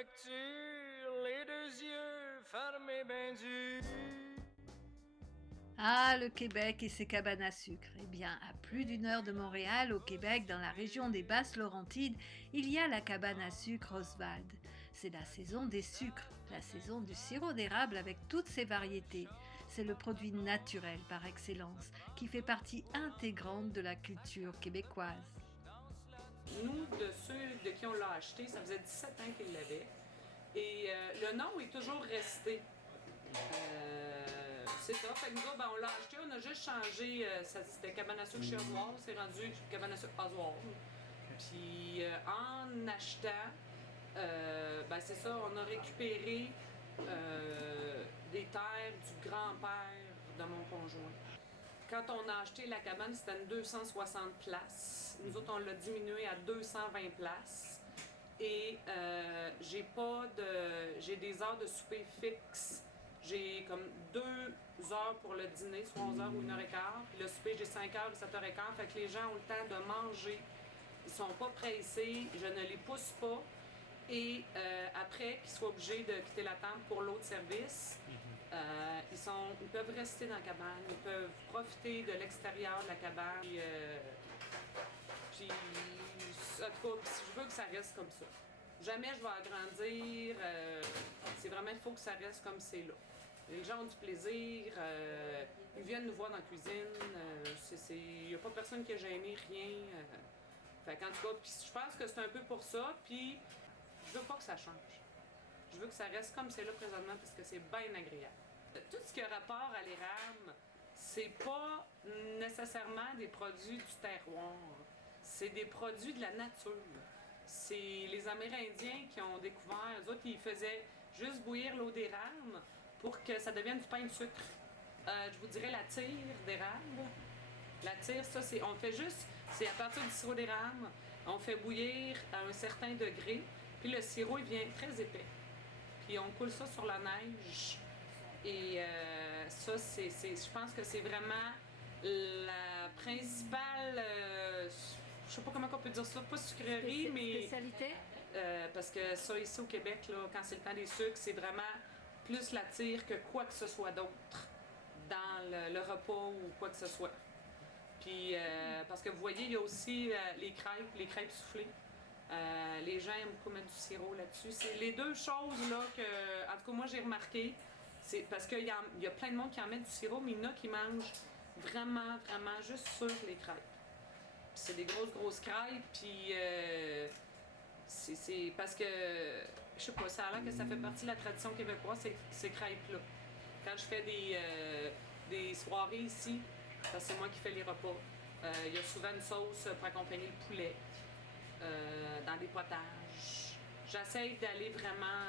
facture, les deux yeux fermés bien durs. Ah, le Québec et ses cabanes à sucre. Eh bien, à plus d'une heure de Montréal, au Québec, dans la région des Basses-Laurentides, il y a la cabane à sucre Oswald. C'est la saison des sucres, la saison du sirop d'érable avec toutes ses variétés. C'est le produit naturel par excellence, qui fait partie intégrante de la culture québécoise. Nous, de ceux de qui on l'a acheté, ça faisait 17 ans qu'ils l'avaient. Et le nom est toujours resté. C'est ça. Fait que nous autres, ben, on l'a acheté, on a juste changé. C'était cabane à sucre chez Oswald, c'est rendu cabane à sucre Oswald. Puis en achetant, ben, c'est ça, on a récupéré des terres du grand-père de mon conjoint. Quand on a acheté la cabane, c'était une 260 places. Nous autres, on l'a diminué à 220 places. Et j'ai des heures de souper fixes. J'ai comme 2 heures pour le dîner, soit 11 heures ou 1 heure et quart. Puis le souper, j'ai 5 heures et 7 heures et quart. Fait que les gens ont le temps de manger. Ils sont pas pressés, je ne les pousse pas. Et après qu'ils soient obligés de quitter la tente pour l'autre service, ils peuvent rester dans la cabane, ils peuvent profiter de l'extérieur de la cabane. Puis, en tout cas, je veux que ça reste comme ça. Jamais je vais agrandir. C'est vraiment, il faut que ça reste comme c'est là. Les gens ont du plaisir, ils viennent nous voir dans la cuisine. Il n'y a pas personne qui a gêné, rien. Fait qu'en tout cas, je pense que c'est un peu pour ça. Puis, je veux pas que ça change. Je veux que ça reste comme c'est là présentement parce que c'est bien agréable. Tout ce qui a rapport à l'érable, c'est pas nécessairement des produits du terroir. C'est des produits de la nature. C'est les Amérindiens qui ont découvert, eux autres, ils faisaient juste bouillir l'eau d'érable pour que ça devienne du pain de sucre. Je vous dirais la tire d'érable. La tire, ça, c'est à partir du sirop d'érable, on fait bouillir à un certain degré, puis le sirop, il vient très épais. Puis on coule ça sur la neige. Et ça, je pense que c'est vraiment la principale, je sais pas comment on peut dire ça, pas sucrerie, mais... Spécialité? Parce que ça, ici au Québec, là, quand c'est le temps des sucres, c'est vraiment plus la tire que quoi que ce soit d'autre dans le repas ou quoi que ce soit. Puis, parce que vous voyez, il y a aussi les crêpes soufflées. Les gens aiment beaucoup mettre du sirop là-dessus. C'est les deux choses là que, en tout cas, moi j'ai remarqué. C'est parce qu'il y a plein de monde qui en met du sirop, mais il y en a qui mangent vraiment, vraiment juste sur les crêpes. Puis c'est des grosses crêpes, puis c'est parce que, je sais pas, ça a l'air que ça fait partie de la tradition québécoise, ces crêpes-là. Quand je fais des soirées ici, parce que c'est moi qui fais les repas, il y a souvent une sauce pour accompagner le poulet. Dans des potages. J'essaie d'aller vraiment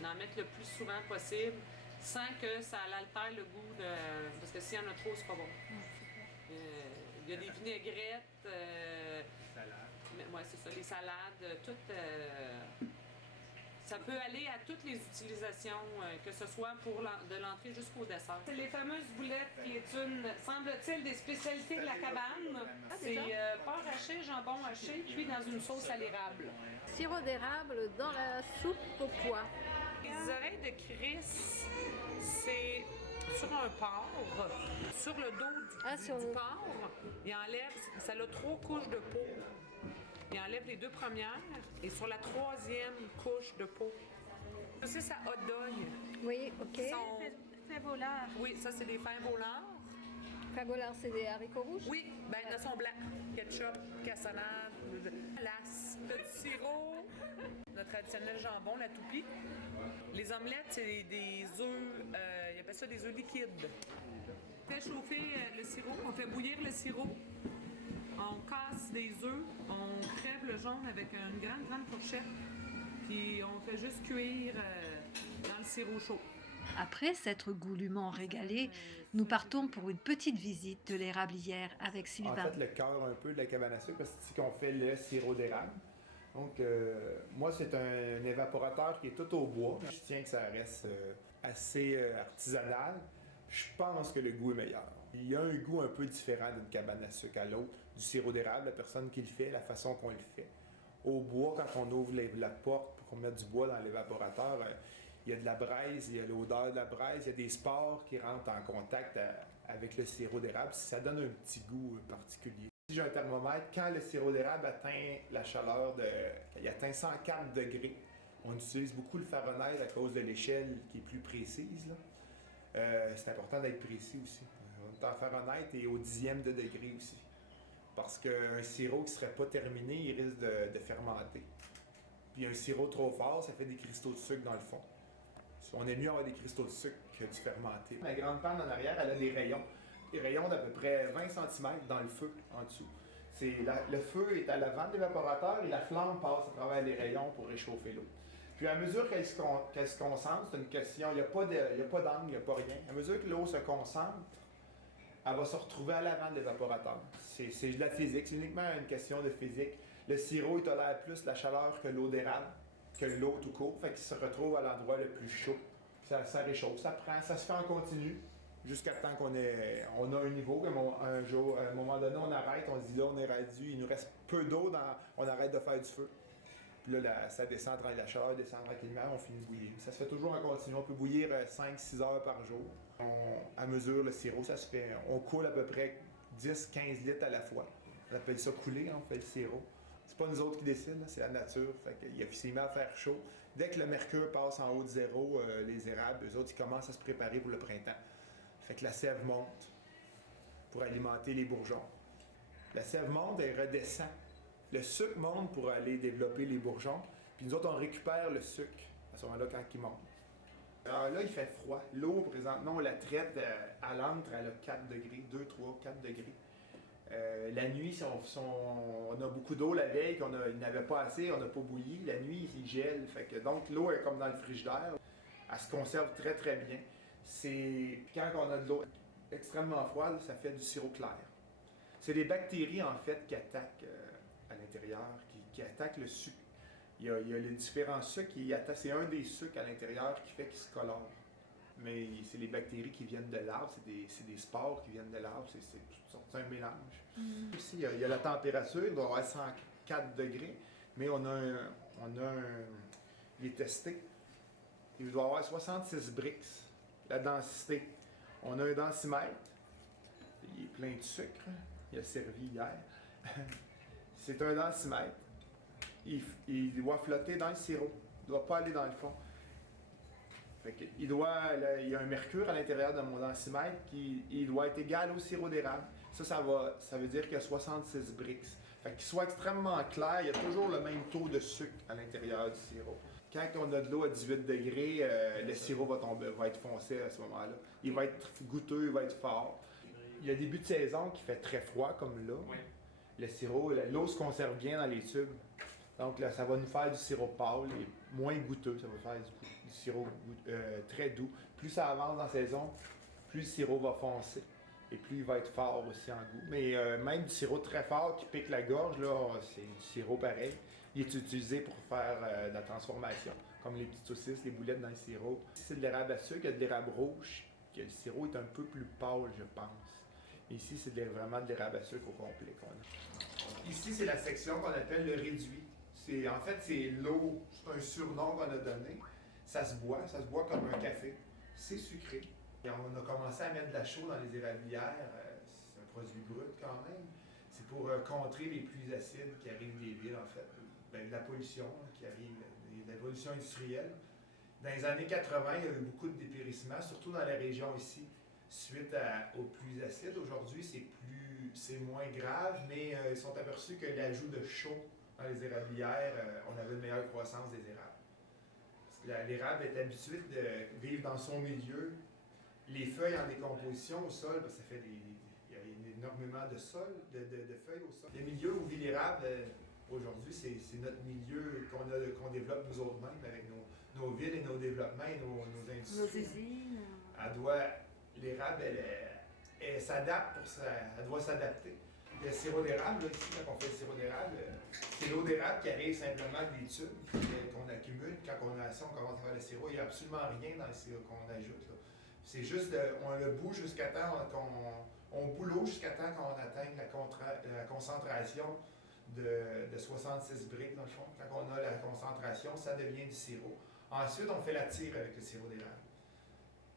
d'en mettre le plus souvent possible sans que ça altère le goût de. Parce que s'il y en a trop, c'est pas bon. Il y a des vinaigrettes. Salade. Ouais, c'est ça, les salades, toutes. Ça peut aller à toutes les utilisations, que ce soit pour de l'entrée jusqu'au dessert. C'est les fameuses boulettes qui est une, semble-t-il, des spécialités de la cabane. C'est porc haché, jambon haché, cuit dans une sauce à l'érable. Sirop d'érable dans la soupe au pois. Les oreilles de Chris, c'est sur un porc, sur le dos du porc. Il enlève, ça a 3 couches de peau. Il enlève les 2 premières et sur la 3e couche de peau. Ça, c'est sa hot dog. Oui, OK. Fèves volards. Oui, ça, c'est des fèves volards. Fèves volards, c'est des haricots rouges? Oui, ben ils sont blancs. Ketchup, cassonade, glace, petit sirop, notre traditionnel jambon, la toupie. Les omelettes, c'est des œufs, ils appellent ça des œufs liquides. On fait chauffer le sirop, on fait bouillir le sirop. On casse des œufs, on crève le jaune avec une grande fourchette, puis on fait juste cuire dans le sirop chaud. Après s'être goulûment régalés, nous partons pour une petite visite de l'érablière avec Sylvain. En fait, le cœur un peu de la cabane à sucre, parce que c'est qu'on fait le sirop d'érable. Donc, moi, c'est un évaporateur qui est tout au bois. Je tiens que ça reste assez artisanal. Je pense que le goût est meilleur. Il y a un goût un peu différent d'une cabane à sucre à l'autre, du sirop d'érable, la personne qui le fait, la façon qu'on le fait. Au bois, quand on ouvre la porte qu'on mette du bois dans l'évaporateur, il y a de la braise, il y a l'odeur de la braise, il y a des spores qui rentrent en contact avec le sirop d'érable. Ça donne un petit goût particulier. Si j'ai un thermomètre, quand le sirop d'érable atteint la chaleur il atteint 104 degrés, on utilise beaucoup le Fahrenheit à cause de l'échelle qui est plus précise. C'est important d'être précis aussi. On est en Fahrenheit et au dixième de degré aussi. Parce qu'un sirop qui ne serait pas terminé, il risque de fermenter. Puis un sirop trop fort, ça fait des cristaux de sucre dans le fond. On est mieux avoir des cristaux de sucre que du fermenté. La grande panne en arrière, elle a des rayons. Des rayons d'à peu près 20 cm dans le feu en dessous. Le feu est à l'avant de l'évaporateur et la flamme passe à travers les rayons pour réchauffer l'eau. Puis à mesure qu'elle se concentre, c'est une question, il n'y a pas d'angle, il n'y a pas rien. À mesure que l'eau se concentre, elle va se retrouver à l'avant de l'évaporateur. C'est de la physique, c'est uniquement une question de physique. Le sirop, il tolère plus la chaleur que l'eau d'érable, que l'eau tout court, fait qu'il se retrouve à l'endroit le plus chaud. Ça réchauffe, ça se fait en continu jusqu'à temps qu'on a un niveau, un jour, à un moment donné, on arrête, on se dit là, on est rendu, il nous reste peu d'eau, on arrête de faire du feu. Puis là, ça descend, la chaleur descend tranquillement, on finit de bouillir. Ça se fait toujours en continu, on peut bouillir 5-6 heures par jour. À mesure, le sirop, ça se fait, on coule à peu près 10-15 litres à la fois. On appelle ça couler, on fait le sirop. C'est pas nous autres qui décident, c'est la nature. Fait qu'il s'est mis à faire chaud. Dès que le mercure passe en haut de zéro, les érables, eux autres, ils commencent à se préparer pour le printemps. Fait que la sève monte pour alimenter les bourgeons. La sève monte et redescend. Le sucre monte pour aller développer les bourgeons. Puis nous autres, on récupère le sucre à ce moment-là quand il monte. Alors là, il fait froid. L'eau, présentement, on la traite à l'antre, elle a 4 degrés, 2, 3, 4 degrés. La nuit, si on a beaucoup d'eau la veille, il n'avait pas assez, on n'a pas bouilli, la nuit, il gèle. Fait que, donc, l'eau est comme dans le frigidaire. Elle se conserve très, très bien. Quand on a de l'eau extrêmement froide, ça fait du sirop clair. C'est des bactéries, en fait, qui attaquent à l'intérieur, qui attaquent le sucre. Il y a les différents sucres qui attaquent. C'est un des sucres à l'intérieur qui fait qu'il se colore. Mais c'est les bactéries qui viennent de l'arbre, c'est des spores qui viennent de l'arbre, c'est un mélange. Ici, il y a la température, il doit y avoir 104 degrés, mais il est testé. Il doit y avoir 66 Brix, la densité. On a un densimètre, il est plein de sucre, il a servi hier. C'est un densimètre. Il doit flotter dans le sirop, il ne doit pas aller dans le fond. Il y a un mercure à l'intérieur de mon densimètre il doit être égal au sirop d'érable. Ça veut dire qu'il y a 66 Brix. Qu'il soit extrêmement clair, il y a toujours le même taux de sucre à l'intérieur du sirop. Quand on a de l'eau à 18 degrés, le sirop va être foncé à ce moment-là. Il va être goûteux, il va être fort. Il y a début de saison qui fait très froid comme là. Oui. Le sirop, l'eau se conserve bien dans les tubes. Donc là, ça va nous faire du sirop pâle et moins goûteux. Ça va faire du sirop très doux. Plus ça avance dans la saison, plus le sirop va foncer et plus il va être fort aussi en goût. Mais même du sirop très fort qui pique la gorge, là, c'est du sirop pareil. Il est utilisé pour faire de la transformation, comme les petites saucisses, les boulettes dans le sirop. Ici, c'est de l'érable à sucre, il y a de l'érable rouge, que le sirop est un peu plus pâle, je pense. Ici, c'est vraiment de l'érable à sucre au complet qu'on a. Ici, c'est la section qu'on appelle le réduit. En fait, c'est l'eau, c'est un surnom qu'on a donné. Ça se boit comme un café. C'est sucré. Et on a commencé à mettre de la chaux dans les érablières. C'est un produit brut quand même. C'est pour contrer les pluies acides qui arrivent des villes, en fait. De la pollution qui arrive, de la pollution industrielle. Dans les années 80, il y a eu beaucoup de dépérissement, surtout dans la région ici, suite aux pluies acides. Aujourd'hui, c'est moins grave, mais ils sont aperçus que l'ajout de chaux dans les érablières, on avait une meilleure croissance des érables. Parce que l'érable est habitué de vivre dans son milieu. Les feuilles en décomposition au sol, ça fait il y a énormément de feuilles au sol. Le milieu où vit l'érable, aujourd'hui, c'est notre milieu qu'on développe nous autres mêmes avec nos villes et nos développements et nos industries. Nos usines. L'érable, elle s'adapte elle doit s'adapter. Le sirop d'érable, là, ici, quand on fait le sirop d'érable, c'est l'eau d'érable qui arrive simplement des tubes qu'on accumule. Quand on a ça, on commence à faire le sirop. Il n'y a absolument rien dans le sirop qu'on ajoute. Là. C'est juste, on le bout jusqu'à temps on bout l'eau jusqu'à temps qu'on atteigne la concentration de 66 briques, dans le fond. Quand on a la concentration, ça devient du sirop. Ensuite, on fait la tire avec le sirop d'érable.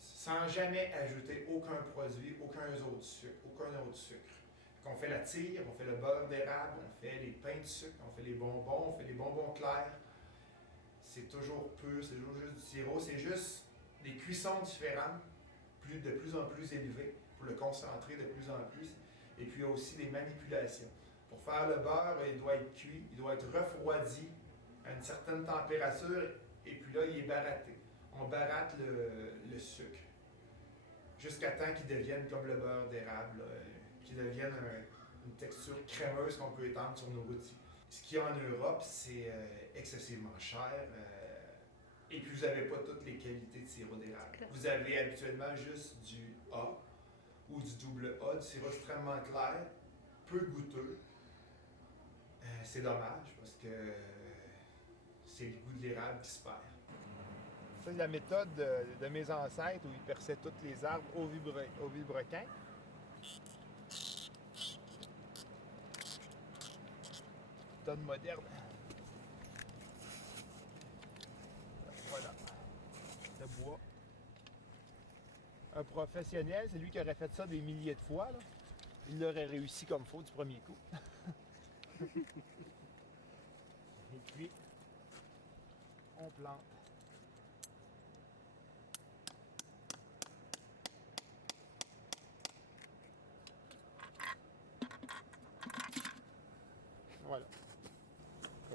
Sans jamais ajouter aucun produit, aucun autre sucre. On fait la tire, on fait le beurre d'érable, on fait les pains de sucre, on fait les bonbons, on fait les bonbons clairs. C'est toujours pur, c'est toujours juste du sirop, c'est juste des cuissons différentes, de plus en plus élevées, pour le concentrer de plus en plus. Et puis il y a aussi des manipulations. Pour faire le beurre, il doit être cuit, il doit être refroidi à une certaine température, et puis là, il est baratté. On baratte le sucre jusqu'à temps qu'il devienne comme le beurre d'érable, qu'il devienne une texture crémeuse qu'on peut étendre sur nos rôtis. Ce qu'il y a en Europe, c'est excessivement cher. Et puis vous n'avez pas toutes les qualités de sirop d'érable. Vous avez habituellement juste du A ou du double A, du sirop extrêmement clair, peu goûteux. C'est dommage parce que c'est le goût de l'érable qui se perd. C'est la méthode de mes ancêtres où ils perçaient tous les arbres au vilebrequin. Méthode moderne. Voilà. Le bois. Un professionnel, c'est lui qui aurait fait ça des milliers de fois, là. Il l'aurait réussi comme faut du premier coup. Et puis, on plante. Voilà.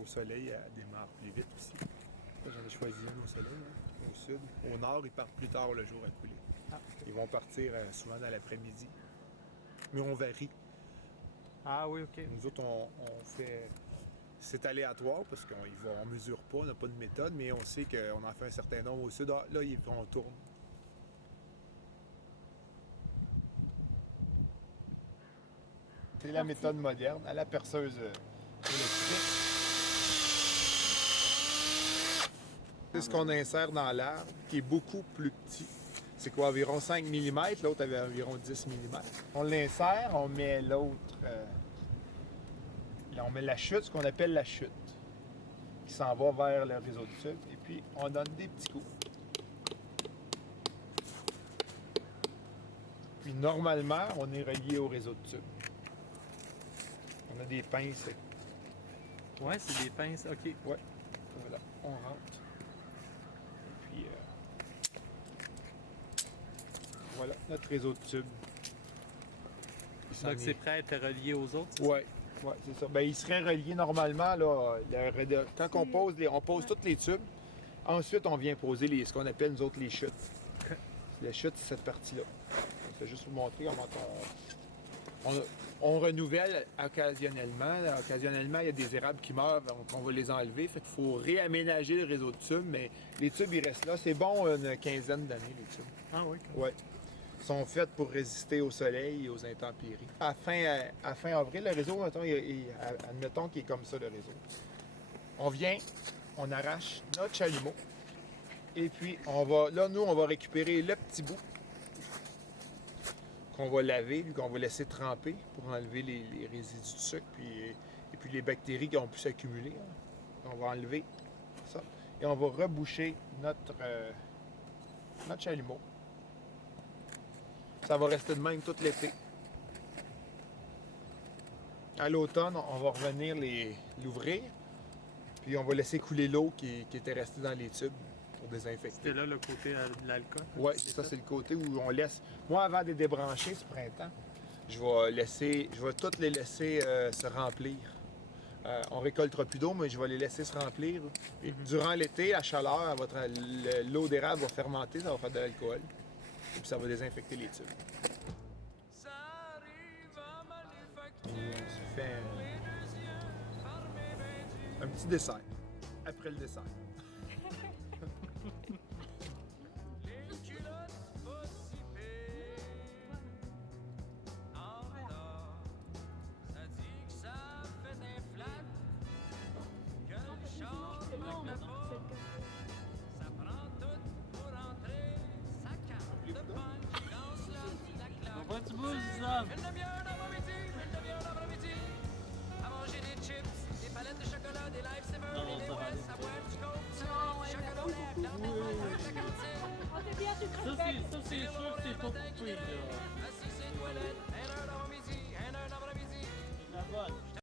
Au soleil, elle démarre plus vite aussi. J'en ai choisi une au soleil, hein, au sud. Au nord, ils partent plus tard le jour à couler. Ils vont partir souvent dans l'après-midi. Mais on varie. Ah oui, OK. Nous autres, on fait... C'est aléatoire parce qu'on ne mesure pas, on n'a pas de méthode, mais on sait qu'on en fait un certain nombre au sud. Ah, là, on tourne. C'est la méthode moderne, à la perceuse électrique. C'est ce qu'on insère dans l'arbre, qui est beaucoup plus petit. C'est quoi, environ 5 mm, l'autre avait environ 10 mm. On l'insère, on met l'autre... Là, on met la chute, ce qu'on appelle la chute, qui s'en va vers le réseau de tube. Et puis, on donne des petits coups. Puis, normalement, on est relié au réseau de tube. On a des pinces. Ouais, c'est des pinces, OK. Ouais, voilà, on rentre. Et puis, voilà, notre réseau de tube. Donc, c'est prêt à être relié aux autres? Ouais. Oui, c'est ça. Ben, il serait relié normalement, là, quand on pose tous les tubes. Ensuite, on vient poser ce qu'on appelle, nous autres, les chutes. La chute, c'est cette partie-là. Je vais juste vous montrer comment on renouvelle occasionnellement. Occasionnellement, il y a des érables qui meurent, donc on va les enlever. Fait qu'il faut réaménager le réseau de tubes, mais les tubes, ils restent là. C'est bon une quinzaine d'années, les tubes. Ah oui? Oui. Sont faites pour résister au soleil et aux intempéries. À fin avril, le réseau, admettons qu'il est comme ça, le réseau. On vient, on arrache notre chalumeau, et puis on va récupérer le petit bout qu'on va laver, qu'on va laisser tremper pour enlever les résidus de sucre, et puis les bactéries qui ont pu s'accumuler. On va enlever ça, et on va reboucher notre chalumeau. Ça va rester de même tout l'été. À l'automne, on va revenir l'ouvrir, puis on va laisser couler l'eau qui était restée dans les tubes pour désinfecter. C'était là le côté de l'alcool? Oui, ça c'est le côté où on laisse... Moi, avant de les débrancher ce printemps, je vais toutes les laisser se remplir. On récoltera plus d'eau, mais je vais les laisser se remplir. Et durant l'été, la chaleur, l'eau d'érable va fermenter, ça va faire de l'alcool. Et puis ça va désinfecter les tubes. Ça arrive à On manufacture, se fait les deux yeux fermés ben dur. un petit dessert. Après le dessert. Les culottes pas si pires. En retard, ça dit que ça fait des flat. Que le char ne pas. Ça prend tout pour entrer. Ça carte de punch dans la claque. On va du bout, Zab! Une demi-heure d'après-midi, à manger des chips. ça c'est sûr, c'est pas coupé là. Assis ses toilettes, 1 heure d'avant-midi, 1 heure d'avant-midi. C'est la bonne.